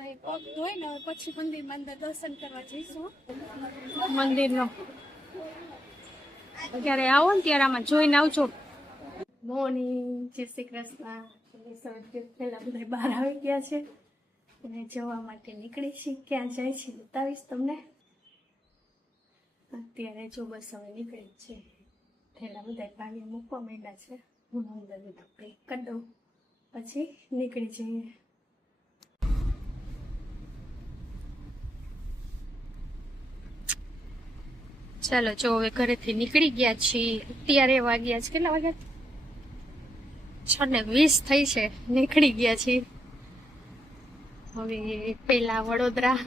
પગ ધોઈ ને પછી મંદિરમાં અંદર દર્શન કરવા જઈશું મંદિરનો. અત્યારે આવો ને ત્યારે આમાં જોઈને આવજો. મોર્નિંગ, જય શ્રી કૃષ્ણ. પેલા બધા બહાર આવી ગયા છે અને જવા માટે નીકળી છે. ક્યાં જાય છે બતાવીશ તમને. અત્યારે જો બસ હવે નીકળી છે. પેલા બધા પાણી મૂકવા માંડ્યા છે. હું અંદર બધું પેક કરી દઉં પછી નીકળી જઈએ. ચાલો જો હવે ઘરેથી નીકળી ગયા છીએ. અત્યારે વાગ્યા છે કેટલા વાગ્યા? 6:20 થઈ છે. નીકળી ગયા છીએ. હવે પેલા વડોદરા,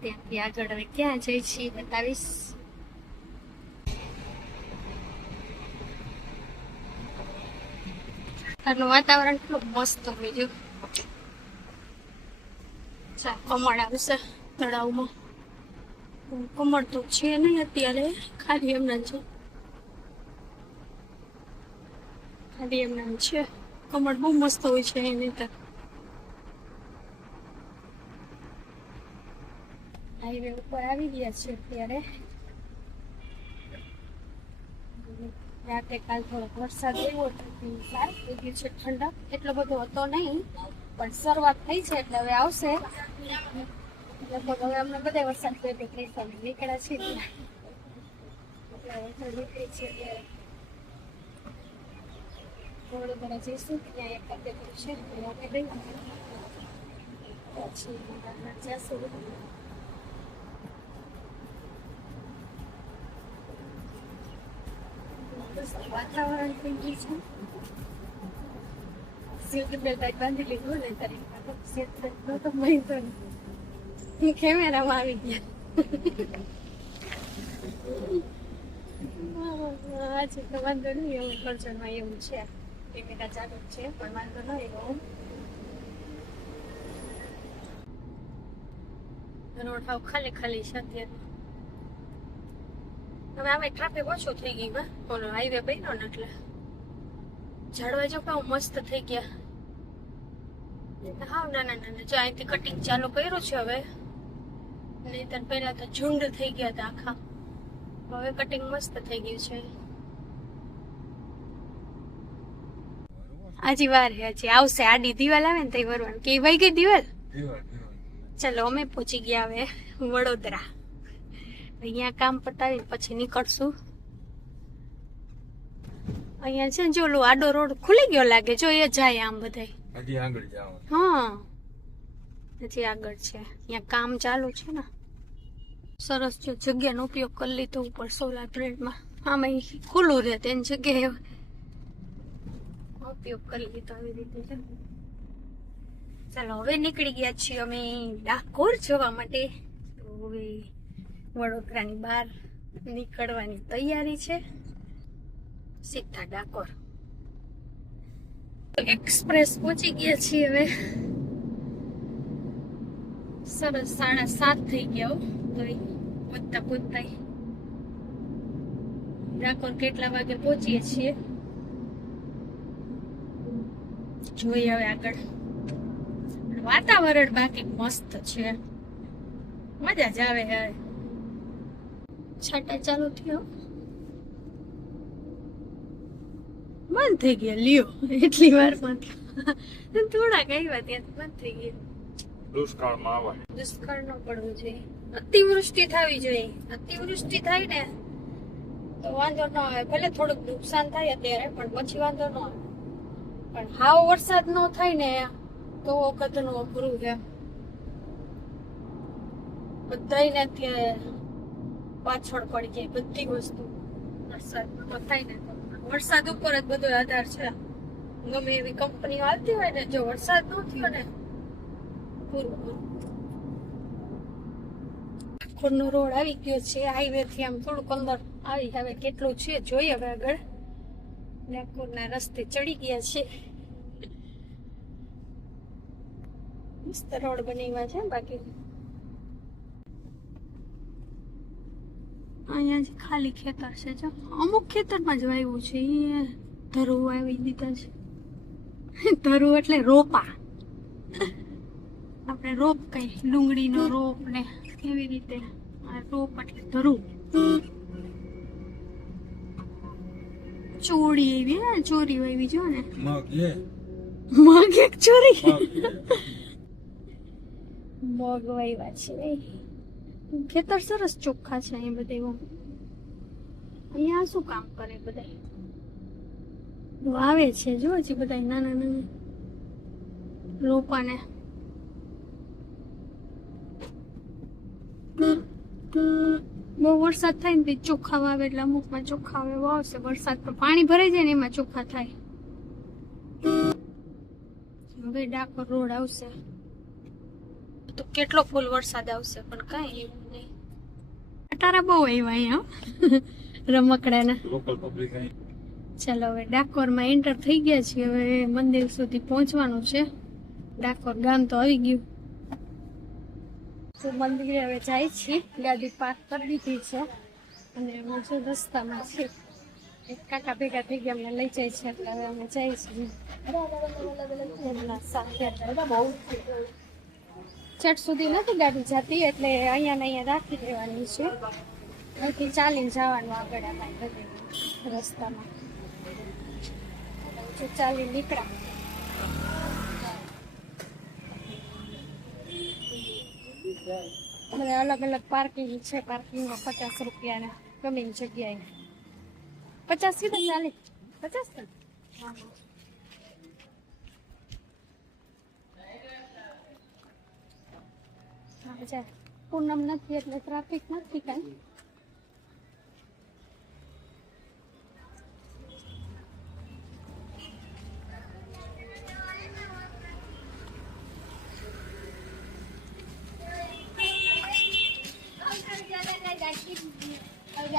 ત્યાંથી આગળ હવે ક્યાં જઈ છીએ બતાવીશ. આનું વાતાવરણ કેટલું મસ્ત હોય છે. કમળ આવશે તળાવમાં. કમળ તો છે નહીં અત્યારે, ખાલી એમના છે. ખાલી એમના છે. કમળ બહુ મસ્ત હોય છે એની તો. હાઈવે ઉપર આવી ગયા છે અત્યારે. રાતે કાલ થોડોક વરસાદ આવ્યો હતો, સારું થઈ ગયું છે. ઠંડક એટલો બધો હતો નહીં, પણ શરૂઆત થઈ છે એટલે હવે આવશે. લગભગ હવે અમને બધા વરસાદ થયો તો નીકળ્યા છે. નીકળી છે વડોદરા જઈશું. ત્યાં એક ફતેપુર છે પછી જશું. વાતાવરણ થઈ ગયું છે. સીટ બેલ્ટ બાંધી લીધું ને તારી સીટ બેલ્ટ તો બાંધતો નહીં. કેમેરામાં આવી ગયા. આજે તો વાંધો નહીં. એવું કરજણમાં એવું છે, કેમેરા ચાલુ છે પણ વાંધો નહીં. રોડ હાવ ખાલી ખાલી છે અત્યારે. હવે આમે ટ્રાફિક ઓછું થઈ ગયું. ઓલો હાઈવે બન્યો ને એટલે ઝાડવા જો કેવું મસ્ત થઈ ગયા. હાવ નાના નાના જો અહીંથી કટિંગ ચાલુ કર્યું છે હવે. નહીતર પહેલા તો ઝુંડ થઈ ગયા હતા આખા. હવે કટિંગ મસ્ત થઈ ગયું છે. હજી વાર હજી આવશે. આડી દિવાલ આવે ને તઈ વરવાનું. કે ભાઈ ગઈ દિવાલ. ચલો અમે પહોંચી ગયા હવે વડોદરા. અહીંયા કામ પતાવી પછી નીકળશું. અહીંયા છે ને જો આડો રોડ ખુલી ગયો લાગે. જો એ જાય આમ બધાય. હજી આગળ જાવ. હા હજી આગળ છે. અહીંયા કામ ચાલુ છે ને. સરસ જો જગ્યાનો ઉપયોગ કરી લીધો ઉપર સોલાર પ્લેટમાં. આમાં ખુલ્લું રહે તેની જગ્યાએ ઉપયોગ કરી લીધો આવી રીતે છે. ચાલો હવે નીકળી ગયા છીએ અમે ડાકોર જવા માટે. તો હવે વડોદરાની બહાર નીકળવાની તૈયારી છે. સીધા ડાકોર એક્સપ્રેસ પહોંચી ગયા છીએ હવે. સરસ 7:30 થઈ ગયા. તો પહોંચતા પહોંચતા ડાકોર કેટલા વાગે પહોંચીએ છીએ જોઈએ હવે આગળ. વાતાવરણ બાકી મસ્ત છે, મજા જ આવે. હવે છાંટા ચાલુ થયો, બંધ થઈ ગયા. લ્યો એટલી વાર માં થોડાક આવ્યા ત્યાં બંધ થઈ ગયા. દુષ્કાળમાં આવે. દુષ્કાળ ન પડવો જોઈએ. અતિવૃષ્ટિ થવી જોઈએ. અતિવૃષ્ટિ થાય ને તો વાંધો ન આવે. ભલે થોડુંક નુકસાન થાય અત્યારે, પણ પછી વાંધો ન આવે. પણ હાવ વરસાદ ન થાય ને તો વખતનું અઘરું છે. બધાને અત્યારે પાછળ પડી જાય બધી વસ્તુ. વરસાદ થાય ને તો વરસાદ ઉપર જ બધો આધાર છે. ગમે એવી કંપની હાલતી હોય ને, જો વરસાદ ન થયો ને પૂરું. ડાકોરનો રોડ આવી ગયો છે. હાઈવે થી આમ થોડુંક અંદર આવી. હવે કેટલું છે જોઈએ હવે આગળ. ડાકોરના રસ્તે ચડી ગયા છે. મસ્ત રોડ બનાવ્યા છે. બાકી અહીંયા ખાલી ખેતર છે. જો અમુક ખેતરમાં જ વાવ્યું છે. એ ધરું વાવી દીધા છે. ધરું એટલે રોપા. આપણે રોપ કઈ ડુંગળીનો રોપ ને એવી રીતે આ રોપ એટલે ધરું ચોરી એવી ને ચોરી એવી જો ને મગ લે મગ એક ચોરી મગ લે. મગ વાવ્યા છે ખેતર સરસ ચોખ્ખા છે અહીં બધે એવું અહીંયા શું કામ કરે બધા વાવે છે જો હજી બધા નાના નાના રોપાને બહુ વરસાદ થાય ને તે ચોખ્ખા વાવે એટલે અમુકમાં ચોખ્ખા આવે વાવશે વરસાદ તો પાણી ભરાઈ જાય ને એમાં ચોખ્ખા થાય હવે ડાકોર રોડ આવશે તો કેટલો ફૂલ વરસાદ આવશે પણ કાંઈ એવું નહીં અટારા બહુ આવ્યા અહીંયા રમકડાના લોકલ પબ્લિક અહીં ચાલો હવે ડાકોરમાં એન્ટર થઈ ગયા છીએ હવે મંદિર સુધી પહોંચવાનું છે ડાકોર ગામ તો આવી ગયું તો મંદિરે હવે જાય છીએ ગાડી પાર્ક કરી દીધી છે અને અમે જો રસ્તામાં છે એક કાકા ભેગા થઈ ગયા અમને લઈ જાય છે એટલે હવે અમે જઈએ છીએ એમના સાથે ચટ સુધી નથી ગાડી જતી એટલે અહીંયા ને અહીંયા રાખી દેવાની છે અહીંથી ચાલીને જવાનું આગળ અમારે બધે રસ્તામાં તો ચાલી નીકળ્યા બધા અલગ અલગ પાર્કિંગ છે પાર્કિંગમાં 50 રૂપિયાના ગમે એ જગ્યાએ 50 કીધું 40 50 હા પૂનમ નથી એટલે ટ્રાફિક નથી કાંઈ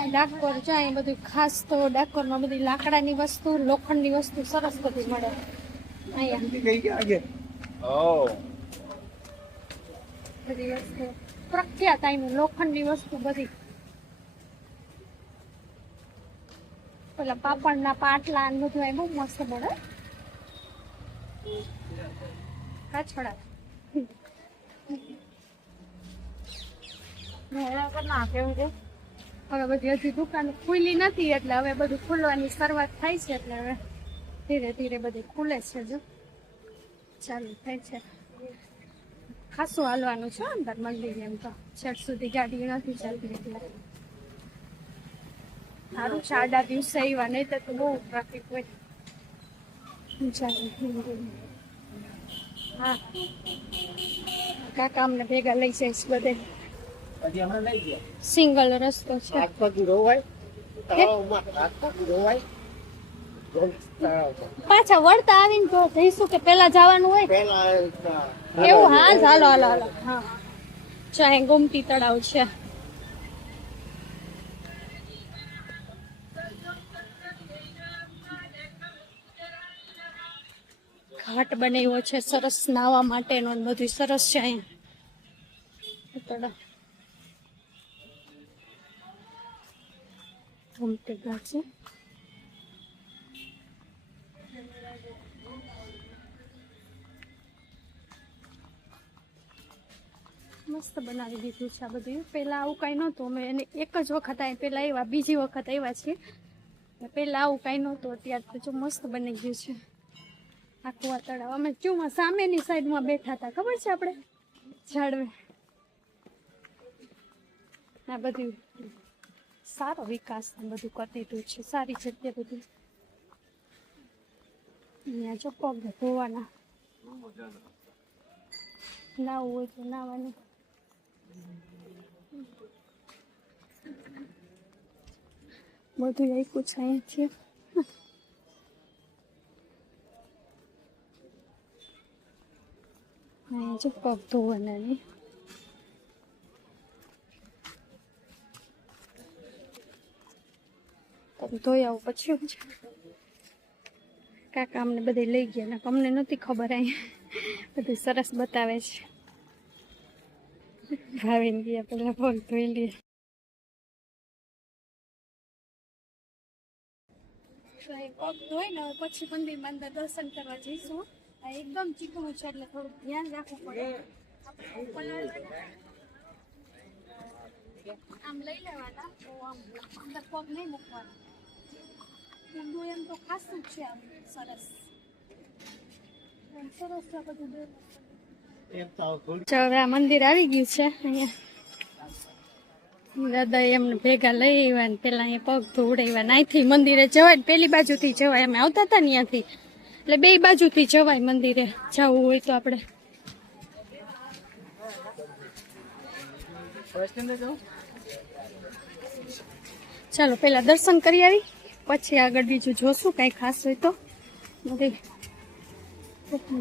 ડાકોર જો અહીં બધું ખાસ તો ડાકોરમાં બધી લાકડાની વસ્તુ લોખંડની વસ્તુ સરસ બધી મળે અહીંયા ઓ બધી વસ્તુ પ્રખ્યાત અહીંની લોખંડની વસ્તુ બધી પેલા પાપડના પાટલા ને બધું અહીં બહુ મસ્ત મળે કાછડા હવે બધી હજી દુકાન ખુલ્લી નથી એટલે હવે બધું ખુલવાની શરૂઆત થાય છે એટલે હવે ધીરે ધીરે બધી ખુલે છે જો ચાલુ થાય છે ખાસું હાલવાનું છે અંદર મંદિર એમ તો છેક સુધી ગાડી નથી ચાલતી એટલે સારું છે આડા દિવસે આવ્યા નહીં તો બહુ ટ્રાફિક હોય ચાલો હા કાકા અમને ભેગા લઈ જઈશ બધે સિંગલ રસ્તો છે પાછા વળતા આવીને તો જઈશું કે પેલા જવાનું હોય એવું હા હાલો હાલો હાલો હા ચાહે ગોમતી તળાવ છે ઘાટ બનાવ્યો છે સરસ નાવા માટેનો ને બધું સરસ છે અહીંયા તળાવ ગોમતી ઘાટ છે મસ્ત બનાવી દીધું છે આ બધું પેલા આવું કઈ નહોતું અમે એને એક જ વખત આ પેલા આવ્યા બીજી વખત આવ્યા છીએ પેલા આવું કઈ નહોતું અત્યારે તો જો મસ્ત બની ગયું છે આખું આ તળાવ અમે ચુમાં સામેની સાઈડમાં બેઠા હતા ખબર છે આપણે ઝાડવે આ બધું સારો વિકાસ બધું કરી દીધું છે સારી જગ્યા બધું અહીંયા જો પગ ધોવાના નાવું હોય તો નાવાનું બધું આખું છે અહીંયાથી અહીંયા જો પગ ધોવાના ને તમે ધોઈ આવો પછી છે કાકા અમને બધે લઈ ગયા ને અમને નથી ખબર અહીંયા બધું સરસ બતાવે છે ભાવીને ગયા પેલા પગ ધોઈ લઈએ પગ ધોઈને પછી મંદિરમાં અંદર દર્શન કરવા જઈશું આ એકદમ ચીકણું છે એટલે થોડું ધ્યાન રાખવું પડે આમ લઈ લેવાના તો આમ અંદર પગ નહીં મૂકવાના. ઊંડું એમ તો ખાસું જ છે આમ સરસ. સરસ છે બધું. હવે આ મંદિર આવી ગયું છે અહીંયા. દાદા એમને ભેગા લઈ આવ્યા ને પેલા અહીંયા પગ ધોવડાવ્યા. અહીંથી મંદિરે જવાય ને પેલી બાજુથી જવાય. અમે આવતા હતા ને ત્યાંથી એટલે બે બાજુથી જવાય મંદિરે જવું હોય તો આપણે. ચાલો પેલા દર્શન કરી આવી પછી આગળ બીજું જોશું કઈ ખાસ હોય તો.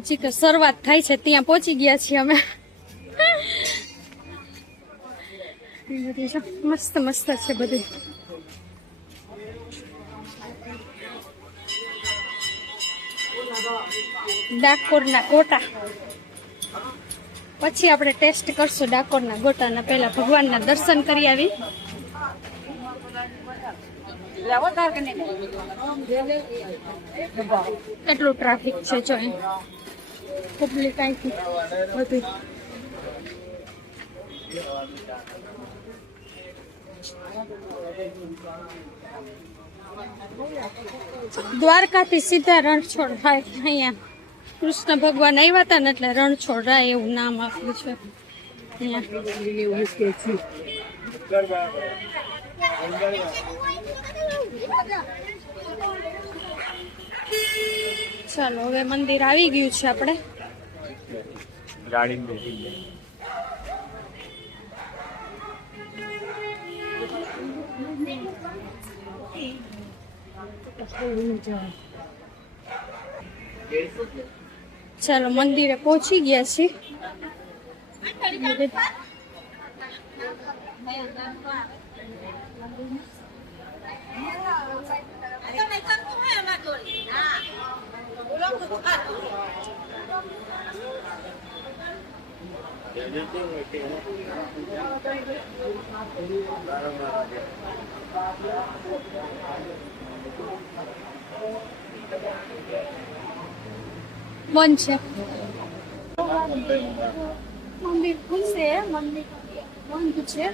હજી તો શરૂઆત થાય છે ત્યાં પહોંચી ગયા છીએ અમે. મસ્ત મસ્ત છે બધું. ડાકોરના ગોટા પછી આપણે ટેસ્ટ કરશું. ડાકોરના ગોટાના પહેલા ભગવાનના દર્શન કરી આવી. કેટલું ટ્રાફિક છે જો પબ્લિક અહીંથી બધું. દ્વારકાથી સીધા રણછોડ થાય. અહીંયા કૃષ્ણ ભગવાન આવ્યા હતા ને એટલે રણછોડ રાય એવું નામ આપ્યું છે ચાલો હવે મંદિર આવી ગયું છે આપણે. ચાલો મંદિરે પહોંચી ગયા છીએ. બંધ છે મંદિર. ખુલશે મંદિર બંધ છે.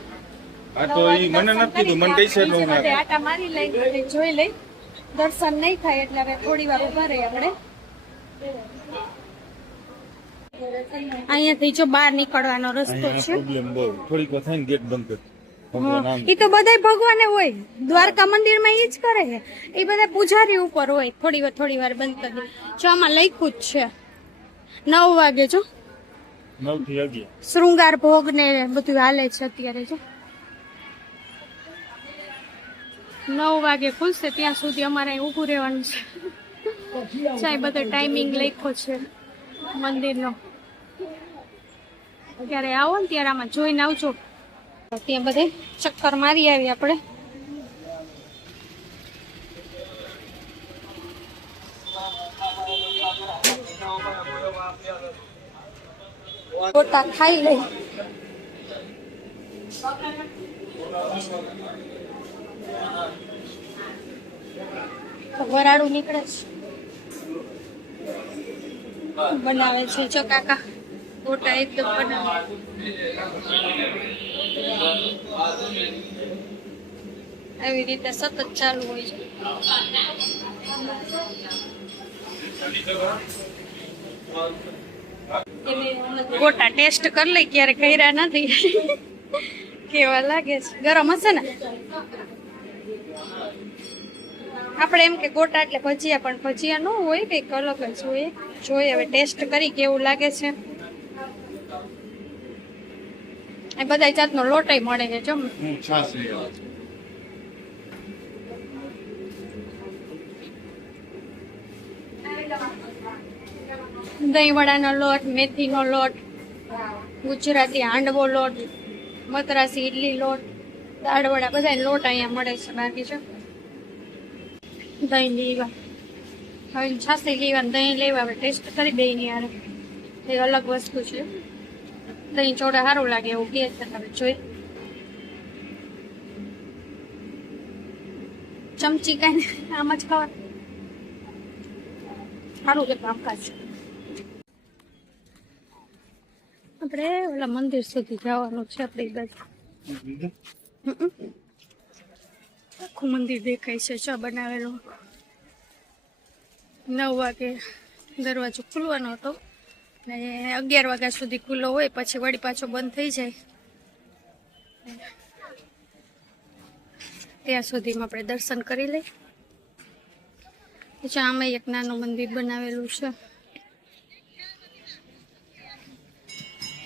આટા મારી લઈ જોઈ લઈ. દર્શન નહીં થાય એટલે હવે થોડી વાર ઉભા રહી આપણે. અહીંયાથી જો બહાર નીકળવાનો રસ્તો છે. એ તો બધા ભગવાને હોય દ્વારકા મંદિર માં એ જ કરે છે. એ બધા પૂજારી ઉપર હોય. થોડી વાર બંધ કરી જો આમાં લખ્યું જ છે 9 વાગે. જો 9 થી 11 શૃંગાર ભોગ ને બધું હાલે છે અત્યારે. જો 9 વાગે ખુલશે ત્યાં સુધી અમારે ઊભું રહેવાનું છે. ચાય બધો ટાઈમિંગ લખ્યો છે મંદિરનો. ત્યારે આવો ને ત્યારે આમાં જોઈને આવજો. ત્યાં બધે ચક્કર મારી આવી આપણે. ગોટા ખાઈ લઈ. વરાળું નીકળે છે. બનાવે છે જો કાકા ગોટા એકદમ બનાવે. આવી રીતે સતત ચાલુ હોય છે. ગોટા ટેસ્ટ કરી લઈ. ક્યારે કર્યા નથી. કેવા લાગે છે? ગરમ હશે ને? આપણે એમ કે ગોટા એટલે ભજીયા પણ ભજીયા ન હોય કઈક અલગ જ હોય. જોઈએ હવે ટેસ્ટ કરી કેવું લાગે છે. એ બધા જાતનો લોટાઈ મળે છે જો. દહીં વડાનો લોટ, મેથીનો લોટ, ગુજરાતી હાંડવો લોટ, મદ્રાસી ઇડલી લોટ, દાળ વડા બધા લોટ અહીંયા મળે છે. બાકી છે દહીં લેવા. હવે છાસી લેવા દહીં લેવા. હવે ટેસ્ટ કરી દહીં યાર એ અલગ વસ્તુ છે. દહીં ચોડા સારું લાગે એવું કે છે. તમે જોઈ ચમચી કઈ આમ જ ખાવા સારું છે કામકાજ. આપણે ઓલા મંદિર સુધી જવાનું છે આપણી બાજુ. આખું મંદિર દેખાય છે ચા બનાવેલું. 9 વાગે દરવાજો ખુલવાનો હતો ને 11 વાગ્યા સુધી ખુલ્લો હોય, પછી વળી પાછો બંધ થઈ જાય. ત્યાં સુધીમાં આપણે દર્શન કરી લઈએ. પછી આમાં એક નાનું મંદિર બનાવેલું છે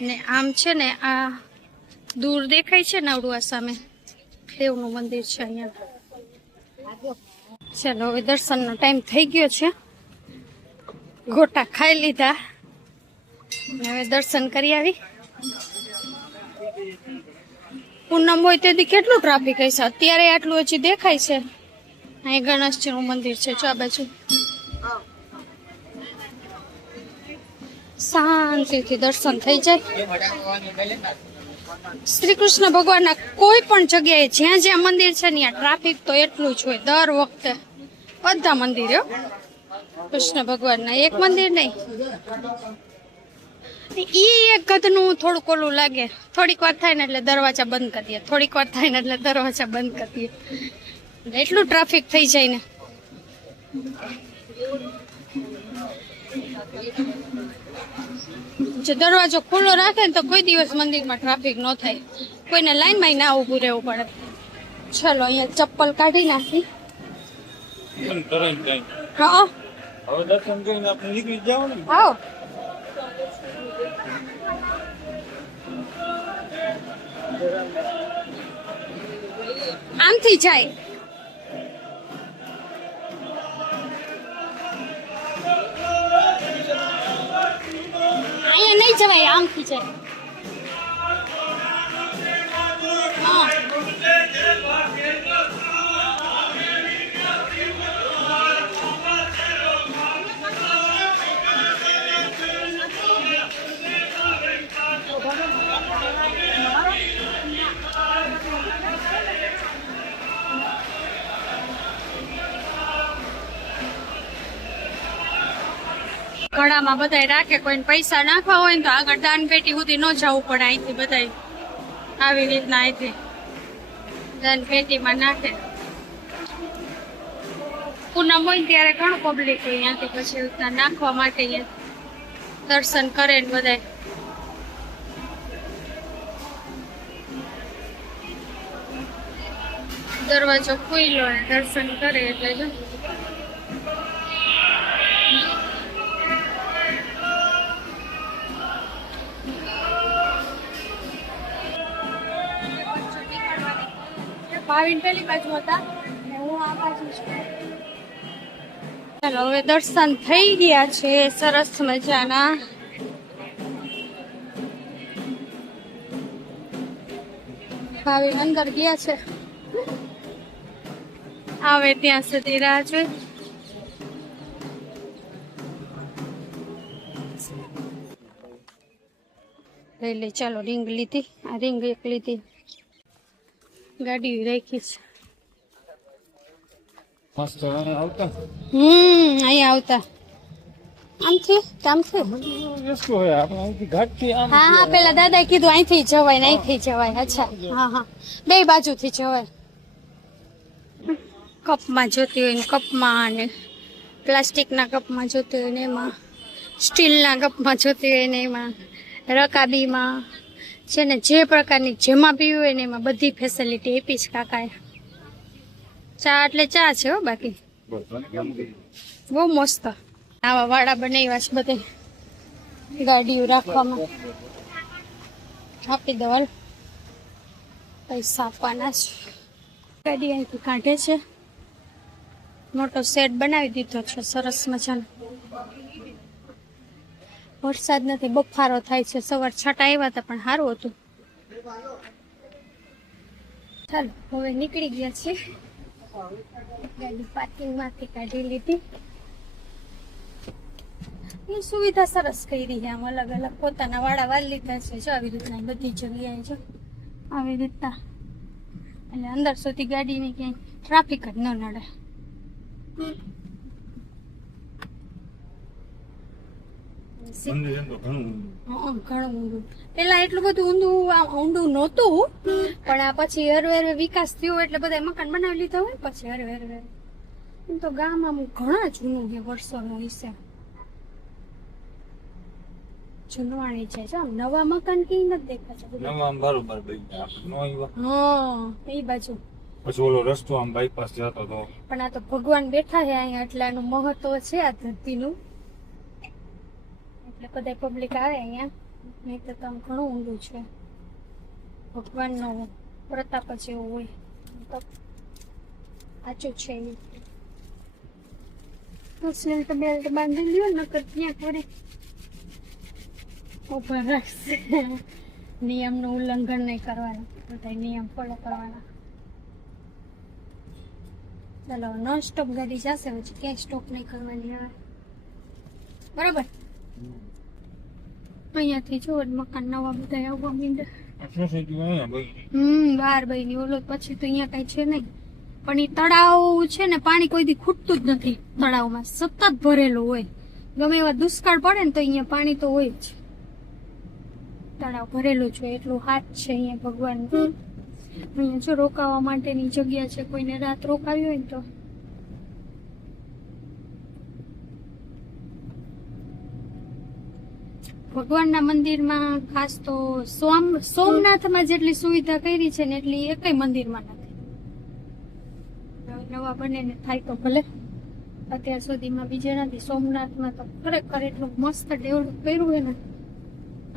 ને આમ છે ને આ દૂર દેખાય છે ને આવડું આ સામે દેવનું મંદિર છે અહીંયા. ચાલો હવે દર્શનનો ટાઈમ થઈ ગયો છે. ગોટા ખાઈ લીધા, હવે દર્શન કરી આવી. પૂનમ હોય તેથી કેટલું ટ્રાફિક હશે, અત્યારે આટલું હજી દેખાય છે. અહીં ગણેશજીનું મંદિર છે આ બાજુ. શાંતિથી દર્શન થઈ જાય. શ્રી કૃષ્ણ ભગવાનના કોઈ પણ જગ્યાએ જ્યાં જ્યાં મંદિર છે ને ત્યાં ટ્રાફિક તો એટલું જ હોય દર વખતે. બધા મંદિરો કૃષ્ણ ભગવાનના, એક મંદિર નહીં. ઈ એક ગધનું થોડુંક ઓલું લાગે, થોડીક વાર થાય ને એટલે દરવાજા બંધ કરી દે, થોડીક વાર થાય ને એટલે દરવાજા બંધ કરી દે, એટલું ટ્રાફિક થઈ જાય ને. જો દરવાજો ખુલ્લો રાખે ને તો કોઈ દિવસ મંદિરમાં ટ્રાફિક ન થાય, કોઈને લાઈનમાં ના ઊભું રહેવું પડે. ચલો અહીંયા ચપ્પલ કાઢી નાખી. હા હવે દર્શન કરીને આપણે નીકળી જાવ ને. આવો આમથી જાય. અહીંયા નહીં જવાય, આમથી જાય. હા ગળામાં બધાય રાખે. કોઈને પૈસા નાખવા હોય ને તો આગળ દાન પેટી સુધી ન જવું પડે, અહીંથી બધાય આવી રીતના અહીંથી દાન પેટીમાં નાખે. પૂનમ હોય ને ત્યારે ઘણું પબ્લિક હોય અહીંયાથી પછી નાખવા માટે અહીંયા દર્શન કરે ને બધાય. દરવાજો ખુલ્લો ને દર્શન કરે એટલે જો ભાવિન પેલી બાજુ હતા ને હું આ બાજુ છું. ચાલો હવે દર્શન થઈ ગયા છે સરસ મજાના. ભાવિન અંદર ગયા છે, આવે ત્યાં સુધી રાહ જોઈ. લઈ લે. ચાલો રિંગ લીધી, આ રિંગ એક લીધી. ગાડી રાખી છે. મસ્ત આવતા અહીંયા આવતા આમથી રસ્તો હોય આપણે અહીંથી ઘાટથી આમ. હા હા પેલા દાદાએ કીધું અહીંથી જવાય ને અહીંથી જવાય. અચ્છા હા હા બે બાજુથી જવાય. કપમાં જોતી હોય ને કપમાં, અને પ્લાસ્ટિકના કપમાં જોતી હોય ને એમાં, સ્ટીલના કપમાં જોતી હોય ને એમાં, રકાબીમાં છે ને જે પ્રકારની જેમાં પીવી હોય ને એમાં બધી ફેસિલિટી આપી છે કાકાએ. ચા એટલે ચા છે હો, બાકી બહુ મસ્ત. આવા વાડા બનાવ્યા છે બધે ગાડીઓ રાખવામાં. આપી દો હાલ, પૈસા આપવાના છે. ગાડી અહીંથી કાઢે છે. મોટો સેટ બનાવી દીધો છે સરસ મજાનો. વરસાદ નથી, બફારો થાય છે. સવાર છાંટા આવ્યા હતા પણ સારું હતું. ચાલો હવે નીકળી ગયા છીએ. ગાડી પાર્કિંગમાંથી કાઢી લીધી. એ સુવિધા સરસ કરી છે. આમ અલગ અલગ પોતાના વાળા વાળ લીધા છે જો આવી રીતના બધી જગ્યાએ જો આવી રીતના, એટલે અંદર સુધી ગાડીની ક્યાંય ટ્રાફિક જ ન નડે. મંદિર એમ તો ઘણું ઘણું ઊંડું. પેલા એટલું બધું ઊંડું નહોતું, પણ આ પછી હરવે વિકાસ થયો એટલે બધા મકાન બનાવી લીધા હોય પછી હરવે એમ તો ગામ આમ ઘણા જૂનું છે, વર્ષોનું હિસાબ જૂનવાણી છે. જો આમ નવા મકાન કઈ નથી દેખાતા બધા. નવા આમ બરોબર બની આપણે નો આવ્યા. હા એ બાજુ. પછી ઓલો રસ્તો આમ બાયપાસ જતો હતો. પણ આ તો ભગવાન બેઠા છે અહીંયા એટલે આનું મહત્વ છે આ ધરતીનું, એટલે બધા પબ્લિક આવે અહીંયા. નહીં તો આમ ઘણું ઊંડું છે. ભગવાનનો પ્રતાપ જ એવો હોય. તો સાચું છે એ. સેલ્ટ બેલ્ટ બાંધી લ્યો નકર ત્યાં કરી ઉપર રાખશે. નિયમનું ઉલ્લંઘન નહીં કરવાનું, બધા નિયમ ફોલો કરવાના. ચાલો નોન સ્ટોપ ગાડી જશે, પછી ક્યાંય સ્ટોપ નહીં કરવાની આવે. બરાબર. અહીંયાથી જો મકાન નવા બધા આવવા માંડ્યા. સોસાયટી અહીંયા બની. બહાર બની ઓલો પછી તો અહીંયા કઈ છે નહીં. પણ એ તળાવ છે ને, પાણી કોઈ દી ખૂટતું જ નથી. તળાવમાં સતત ભરેલું હોય. ગમે એવા દુષ્કાળ પડે ને તો અહીંયા પાણી તો હોય જ. તળાવ ભરેલું છે એટલું હાથ છે અહીંયા ભગવાન. અહીંયા જો રોકાવા માટેની જગ્યા છે, કોઈને રાત રોકાવી હોય ને તો. ભગવાનના મંદિરમાં ખાસ તો સોમનાથમાં જેટલી સુવિધા કરી છે ને એટલી એકેય મંદિરમાં નથી. નવા બને ને થાય તો ભલે, અત્યાર સુધીમાં બીજે નથી. સોમનાથમાં તો ખરેખર એટલું મસ્ત ડેવલપ કર્યું હોય ને,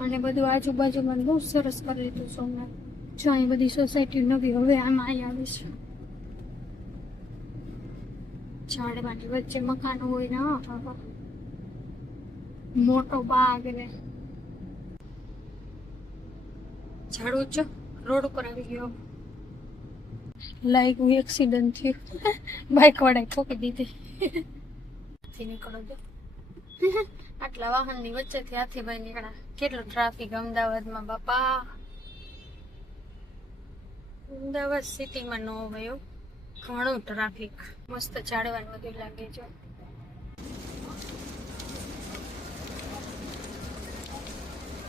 અને બધું આજુબાજુમાં બહુ સરસ કરી દીધું સોમનાથ. જો અહીં બધી સોસાયટી નવી હવે આમાં અહીં આવી છે. ઝાડવાની વચ્ચે મકાનો હોય ને, મોટો બાગ ને ઝાડવું છે. રોડ ઉપર આવી ગયો. લાઈક એક્સિડન્ટ થયું, બાઇક વાળાએ ઠોકી દીધી. નીકળો જો. આટલા વાહનની વચ્ચેથી હાથીભાઈ નીકળ્યા. કેટલો ટ્રાફિક અમદાવાદમાં બાપા. અમદાવાદ સિટીમાં ન હોય ઘણું ટ્રાફિક. મસ્ત ઝાડવાનું બધું લાગે છે.